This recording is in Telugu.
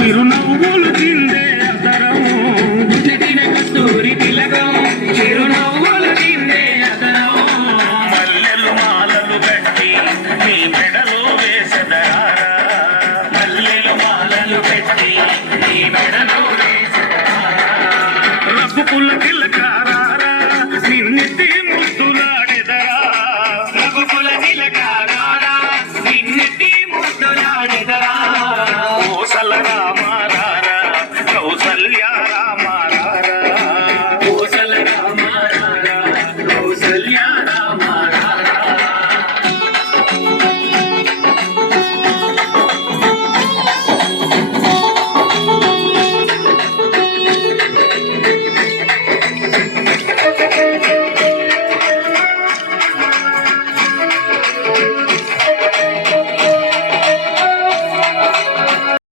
చిరునవ్వులు తిందే అదరం చిటిన కస్తూరి తిలకం చిరునవ్వులు తిందే అదరం మల్లెలు మాలలు పెట్టి నీ మెడలో వేసెదరా మల్లెలు మాలలు పెట్టి నీ మెడలో వేసెదరా రఘుకుల తిలకారా నిన్నెత్తి ముద్దులాడెదరా రఘుకుల తిలకారా నిన్నెత్తి ముద్దులాడెదరా ఓ సలరామ